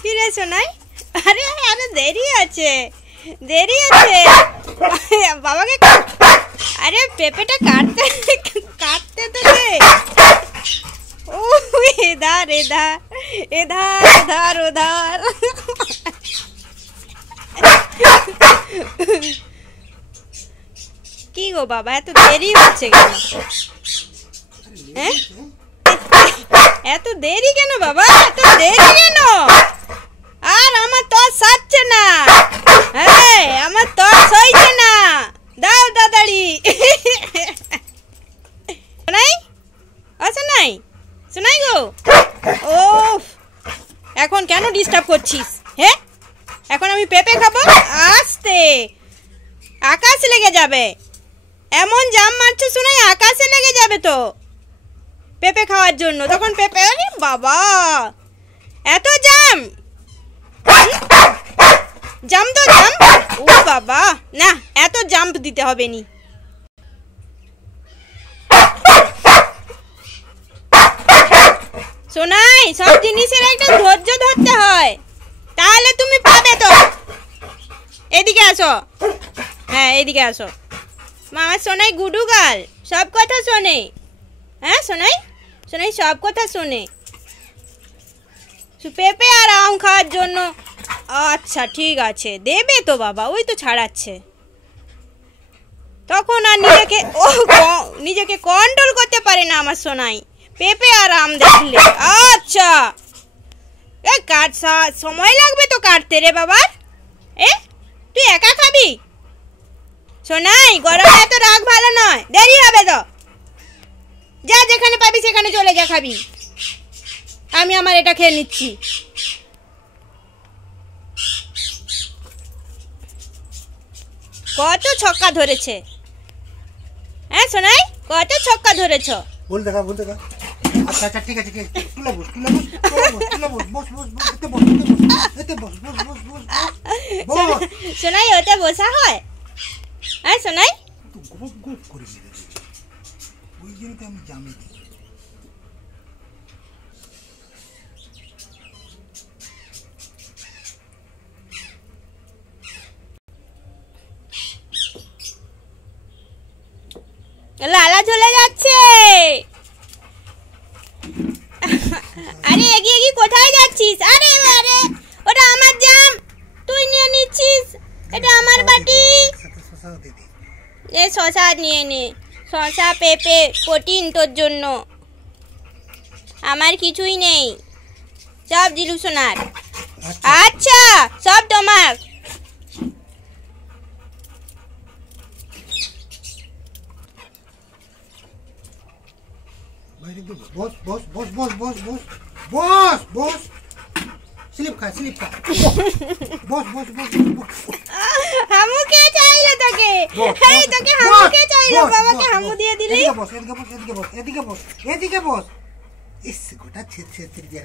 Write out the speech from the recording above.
কি রে সোনাই? আরে আরে দেরি আছে, দেরি আছে বাবাকে। আরে পেঁপেটা কাটতে কাটতে তো দে। ও এধার এধার এধার এধার ওধার। কি গো বাবা, এত দেরি হচ্ছে কেন? হ্যাঁ, এত দেরি কেন বাবা, এত দেরি কেন? আর আমার তো সাজছে না, হ্যাঁ আমার তো সইছে না, দাও দাদাড়ি। শোনাই, ও শোনাই, শোনাই গো। ও এখন কেন ডিস্টার্ব করছিস? হ্যাঁ, এখন আমি পেঁপে খাবো, আস্তে আকাশে লেগে যাবে। এমন জাম মারছে শোনাই, আকাশে লেগে যাবে তো পেঁপে খাওয়ার জন্য। তখন পেঁপে, আরে বাবা এত জাম, জাম তো জাম। ও বাবা না, এত জাম্প দিতে হবে নি। শোনাই, সব জিনিসের একটা ধৈর্য ধরতে হয়, তাহলে তুমি পাবে তো। এদিকে আসো, হ্যাঁ এদিকে আসো। মামা শোনাই গুডু গাল, সব কথা শোনে। হ্যাঁ শোনাই, শোনাই সব কথা শোনে। পেঁপে আর আম খাওয়ার জন্য। আচ্ছা ঠিক আছে, দেবে তো বাবা, ওই তো ছাড়াচ্ছে। তখন আর নিজেকে কন্ট্রোল করতে পারে না আমার সোনাই, পেঁপে আর আম দেখলে। আচ্ছা সময় লাগবে তো কাটতে রে বাবার। তুই একা খাবি? সোনাই গরমে এত রাগ ভালো নয়, দেরি হবে তো। যা যেখানে পাবি সেখানে চলে যা খাবি, আমি আমার এটা খেয়ে নিচ্ছি। কত ছক্কা ধরেছে, হ্যাঁ সোনাই কত ছক্কা ধরেছ? বল দেখা, বল দেখা। আচ্ছা আচ্ছা ঠিক আছে, ঠিক আছে, তুলে বস, তুলে বস, তুলে বস, বস বস বস, এতে বস, এতে বস, বস বস বস বস। সোনাই ওতে বসা হয়? হ্যাঁ সোনাই তো গোপ গোপ করে মেরে দেবে, ওই জন্য তো আমি জামি দিই। লালা চলে যাচ্ছে। আরে এগিয়ে এগিয়ে কোথায় যাচ্ছিস? আরে আরে ওটা আমার জাম, তুই নিয়ে নিচ্ছিস, এটা আমার বাটি। এ শশা নিয়ে নে, শশা পেঁপে প্রোটিন তোর জন্য। আমার কিছুই নেই, সব জিলু সোনার। আচ্ছা সব তোমার। বস বস বস বস বস বস বস বস, স্লিপ খা, স্লিপ খা, বস বস বস বস। হামু কে চাইলো তোকে? এই তোকে হামু কে চাইলো? বাবাকে হামু দিয়ে দিলি। এদিকে বস, এদিকে বস, এদিকে বস, এদিকে বস, এদিকে বস। ইস গোটা ছেদ ছেদ দিয়ে